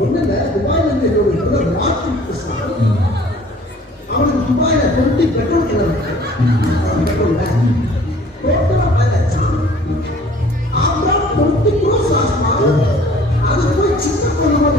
ஒண்ணுல துபாயில இருந்து அவனுக்கு துபாயில 20 பெட்ரோல் கிலோ பெட்ரோல் டோட்டலா 5 லட்சம் அப்புறம் 20 க்ரோஸ் ஆகுமா அது போய் சின்ன கொண்டு போய்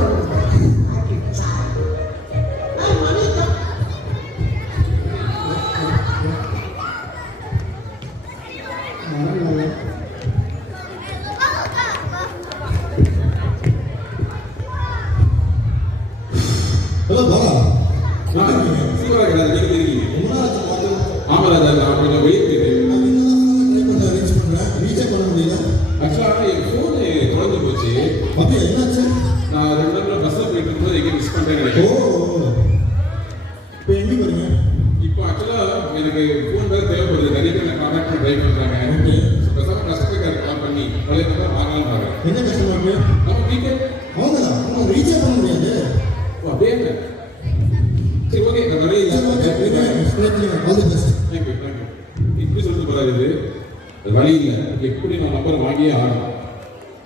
வழி இல்லை எப்படி நான் நம்பர் வாங்கியே ஆகணும்.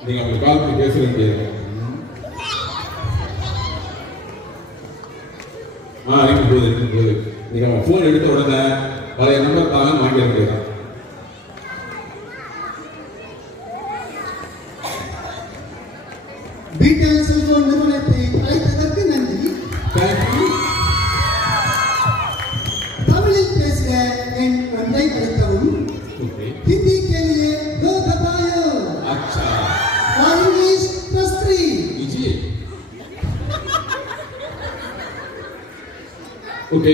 நீங்க அவங்க கால் பண்ணி பேச வேண்டியது இருக்கும்போது நீங்க அவங்க போன் எடுத்த உடனே பழைய நம்பர் தாங்க வாங்கிட வேண்டியது. பிடெல் செல்போன் நிறுவனத்தை அழைத்ததற்கு நன்றி. தமிழில் பேசுக என் ஒன்றை அழைக்கவும். हिंदी के लिए 2 दबाओ. अच्छा. और इंग्लिश +3. जी. ओके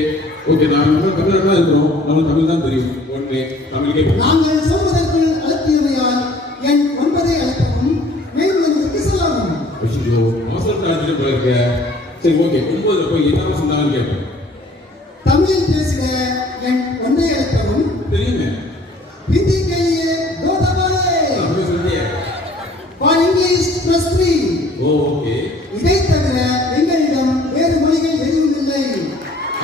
நான் தமிழ்ல தான் இருக்கோம். நம்ம தமிழ் தான் தெரியும். ஒண்ணே தமிழ்லே நாங்கள் சொல்வதற்குள் அழைத்தியமையால் என் 9ஐ அழைக்கவும். மேல்நிலைக்கு செல்லவும். ஐயோ மாஸ்டர் காலேஜ்ல போயிருக்க. சரி ஓகே 9ல போய் என்ன சொன்னாலும் கேட்போம். தமிழில் பேசுக என் 1ஐ அழைக்கவும். தெரியுமே. हिंदी के लिए 2 दबाए. हमने सुन लिया. और इंग्लिश +3. ओके. இதை தவிர எங்களிடம் வேறு மொழிகள் எதுவும் இல்லை.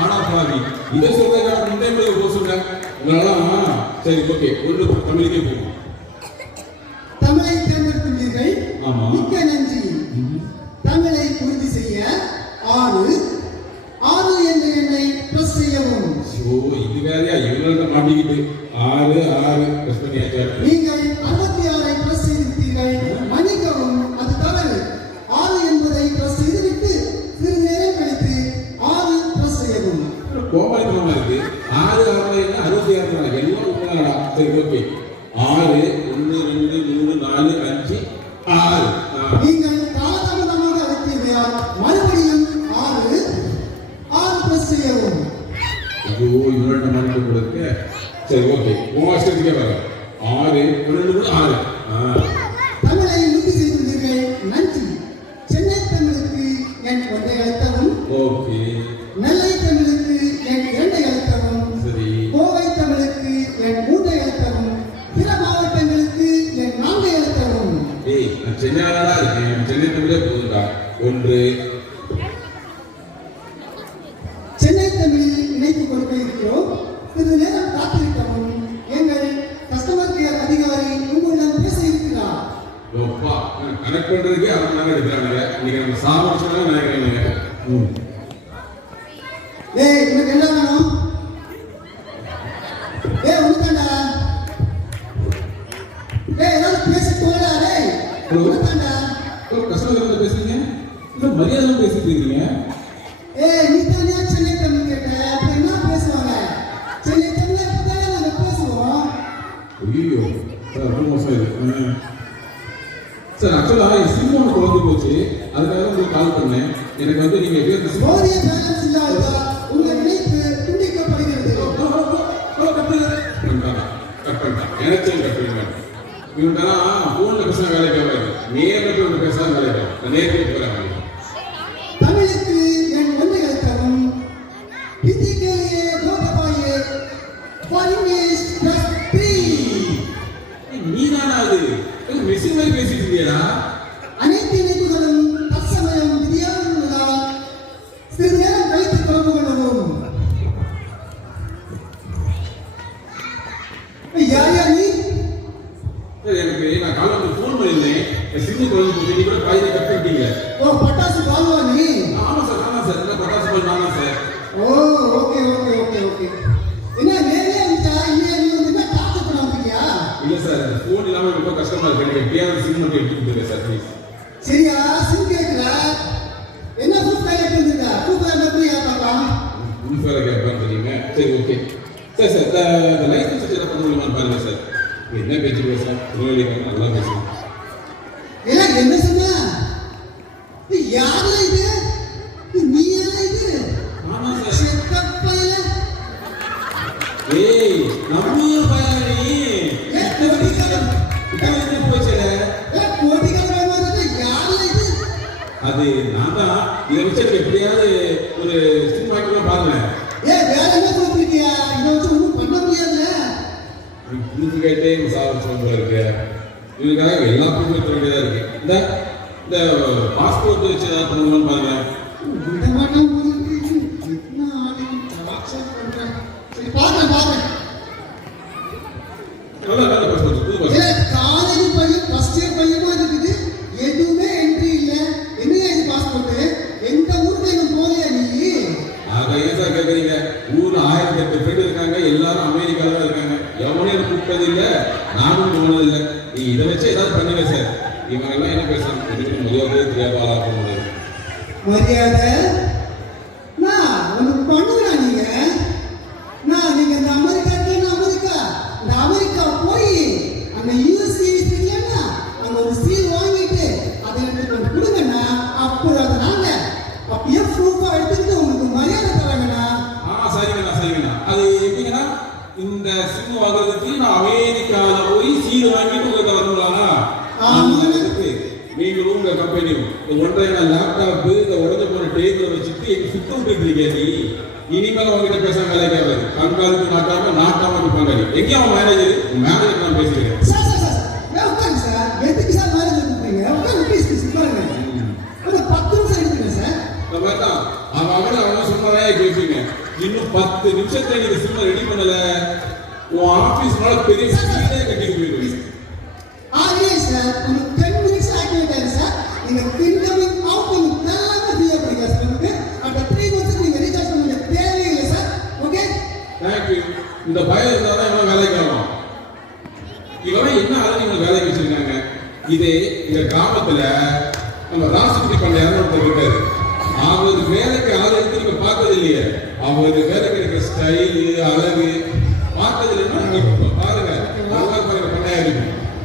ஆனா பாவி இதை சொல்றதா முன்னே போய் சொல்றேன். உங்களால சரி ஓகே ஒரு தமிழுக்கே போவோம். தமிழை தேர்ந்தெடுத்தீர்கள். ஆமா. மிக்க நன்றி. தமிழை உறுதி செய்ய 6 என்ற எண்ணை பிரஸ் செய்யவும். ஓ இது வேறயா இவங்கள மாட்டிக்கிட்டு 6 பிரஸ் பண்ணியாச்சு. நீங்கள் 66ஐ பிரஸ் செய்திருக்கிறீர்கள். மன்னிக்கவும் அது தவறு. 6 என்பதை பிரஸ் செய்துவிட்டு சிறிது நேரம் கழித்து 6 பிரஸ் செய்யவும். கோபாலமா இருக்கு 6 66 எல்லாம் உண்மையாடா. சரி ஓகே 6 1 2 3 4 5 6. நீங்கள் காலதாமதமாக அழைத்தீர்கள். மறுபடியும் 6 பிரஸ் செய்யவும். ஐயோ இவரோட மாநில கொடுக்க. சரி ஓகே உங்க வர 6 1 6. தமிழை உறுதி செய்துள்ளீர்கள். நன்றி. சென்னை தமிழுக்கு என் 1ஐ அழைக்கவும். ஓகே. நெல்லை தமிழுக்கு என் 2ஐ அழைக்கவும். சரி. கோவை தமிழுக்கு என் 3ஐ அழைக்கவும். பிற மாவட்டங்களுக்கு என் 4ஐ அழைக்கவும். ஏய் நான் சென்னையாளா இருக்கேன். சென்னை தமிழே போதுடா. 1 சென்னை தமிழில் இணைப்பு கொடுக்க இருக்கிறோம். சிறிது நேரம் காத்திருக்கவும். எங்கள் கஸ்டமர் கேர் அதிகாரி உங்களிடம் பேச இருக்கிறார். ஓப்பா கனெக்ட் பண்றதுக்கே அவங்க நாங்க எடுக்கிறாங்க. நீங்க நம்ம சாமர்த்தியமா நினைக்கிறீங்க. ஏய் உனக்கு என்ன வேணும்? ஏய் உனக்காண்டா. ஏய் எல்லாரும் பேசி போடா. டேய் உனக்காண்டா. கஸ்டமர் கிட்ட பேசுறீங்க. இல்ல மரியாதை பேசிட்டு இருக்கீங்க. ஏய் நீ தானே சென்னை தமிழ் கேட்ட. அப்ப என்ன பேசுவாங்க? சென்னை தமிழ்ல இப்பதான் நாங்க பேசுவோம். ஐயோ சார் ரொம்ப மோசம் இது. சார் ஆக்சுவலா என் சிம் ஒன்று குழந்தை போச்சு. அதுக்காக உங்களுக்கு கால் பண்ணேன். எனக்கு வந்து நீங்க போதிய பேலன்ஸ் இல்லாததா உங்கள் இணைப்பு துண்டிக்கப்படுகிறது. இவன்டெல்லாம் போன்ல பேச வேலைக்கு ஆகாது. நேரில் போய் பேசாத வேலைக்கு ஆகும். நேரில் போகிறாங்க. தமிழுக்கு என் 1ஐ அழைக்கவும். ஹிந்திக்கு 2 दबाइए. और इंग्लिश +3. நீ தானா அது மிஷின் மாதிரி பேசிட்டு இருக்கியடா. அனைத்து இணைப்புகளும் தற்சமயம் விதியாக உள்ளதால் சிறிது நேரம் கழித்து தொடர்பு கொள்ளவும். யார் நீ? சார் எனக்கு நான் காலையில் வந்து ஃபோன் பண்ணியிருந்தேன் சிம்மு தொழில் போட்டு கூட காய்கறி கட் பண்ணிட்டீங்க. ஓ பட்டாசு பால்வா நீ? ஆமாம் சார் என்ன பட்டாசு போய் வாங்க சார். ஓ ஓகே ஓகே ஓகே ஓகே. என்ன நேரே வந்துட்டா இல்லையா நீ வந்து டார்ச்சர் பண்ண வந்திருக்கியா? இல்லை சார் ஃபோன் இல்லாமல் ரொம்ப கஷ்டமா இருக்கு. எனக்கு எப்படியாவது சிம் மட்டும் எடுத்துட்டு போயிருங்க சார் ப்ளீஸ். சரியா சிம் கேட்குற என்ன ப்ரூஃப் கையில் வந்துருக்கா? ப்ரூஃப் என்ன புரியா பார்க்கலாம்? ப்ரூஃப் வேறு கேட்பான்னு தெரியுங்க. சரி ஓகே சார் இந்த லைசன்ஸ் என்ன பண்ண முடியுமான்னு பாருங்க சார். என்ன பேச்சு பேசுகிறேன் திருநெல்வேலிக்காரன் நல்லா பேசுகிறேன். ஏன் என்ன சொன்னா? யாரு இது? நீ யாரு இது? ஆமாம் சார். செக்கப்பையில ஏய் நம்ம ஊர் பையனி போச்சுல. கோட்டிக்கார யாரு இது? அது நான் தான். இதை வச்சு எனக்கு எப்படியாவது ஒரு சிம் வாங்கிக்கலாம் பாருங்க. வேற என்ன சொல்லிருக்கியா? இதை வச்சு ஒன்றும் பண்ண முடியாதுல்ல. ப்ரூஃப் கேட்டே சாப்பிட போல இருக்கு. இதுக்காக எல்லா ப்ரூஃபும் எடுக்க வேண்டியதா இருக்கு. இந்த பாஸ்போர்ட் வச்சு ஏதாவது பண்ணணும்னு பாருங்க. இந்த மாட்டம் என்ன ஆளு டார்ச்சர் பண்றேன். சரி பாக்குறேன். நல்ல பாஸ்போர்ட் புது பாஸ்போர்ட். காலேஜ் பையன் ஃபர்ஸ்ட் இயர் பையனும் இருக்குது. எதுவுமே என்ட்ரி இல்ல. என்னையா இது பாஸ்போர்ட்? எந்த ஊருக்கு இன்னும் போகலையா நீ? ஆக ஏன் சார் கேட்குறீங்க? ஊர் 1008 பேர் இருக்காங்க. எல்லாரும் அமெரிக்கால தான் இருக்காங்க. எவனையும் எனக்கு கூப்பிட்டது இல்லை. நானும் போனதில்லை. நீ இதை வச்சு ஏதாவது பண்ணுங்க சார். இவங்க எல்லாம் என்ன பேசுறாங்க? இதுக்கு மரியாதை தெரியாத போனது. மரியாதை நான் ஒன்று பண்ணுவேனா? நீங்க இந்த அமெரிக்கா போய் அந்த யூஎஸ்சி இல்லைன்னா அங்க ஒரு சீல் வாங்கிட்டு அதை எனக்கு கொஞ்சம் கொடுங்கண்ணா. அப்புறம் அதை நாங்க அப்படியே ப்ரூஃபா எடுத்துக்கிட்டு உங்களுக்கு மரியாதை தராங்கண்ணா. சரிங்கண்ணா. அது எப்படிங்கன்னா இந்த சிம் வாங்குறதுக்கு நான் அமெரிக்கால போய் சீல் வாங்கிட்டு உங்களுக்கு வரணுங்களா? நீங்களும் உங்க கம்பெனியும் ஒன்றை லேப்டாப் இந்த உடஞ்சு போன டேபிள வச்சுட்டு எங்க சுத்த விட்டுட்டு இருக்கே நீ. இனிமேல் அவங்ககிட்ட பேசாம வேலைக்கு ஆகாது. கண்காலுக்கு நாட்டாம இருப்பாங்க. எங்கேயும் அவன் மேனேஜர் நான் பேசுகிறேன். உட்காருங்க சார். எதுக்கு சார் மேனேஜர் கூப்பிடுறீங்க? உட்காந்து பேசி பாருங்க. ஒரு 10 நிமிஷம் எடுத்துக்கங்க சார். அவன் சொன்னதே கேட்பீங்க. இன்னும் 10 நிமிஷத்துல நீங்க சிம்ம ரெடி பண்ணல உன் ஆபீஸ்னால பெரிய சீட்டே கட்டிட்டு போயிடுவீங்க. சார் ஒரு 10 மினிட்ஸ் ஆக்டிவேட் ஆயிருக்கு சார். நீங்க இன்கமிங் அவுட்கமிங் எல்லாமே ஃப்ரீயா பண்ணுங்க சார். நமக்கு அந்த 3 months நீங்க ரீசார்ஜ் பண்ண தேவையில்லை சார். Okay thank you. இந்த பயம் இருந்தாதான் இவன் வேலைக்கு ஆகும். இவன் என்ன ஆளு இவங்க வேலைக்கு வச்சிருக்காங்க. இதே இந்த கிராமத்துல நம்ம ராசிபுரி பண்ண ஒருத்தர் இருக்காரு. அவரு வேலைக்கு ஆள் எடுத்து நீங்க பார்த்தது இல்லையே. அவரு வேலைக்கு இருக்கிற ஸ்டைலு அழகு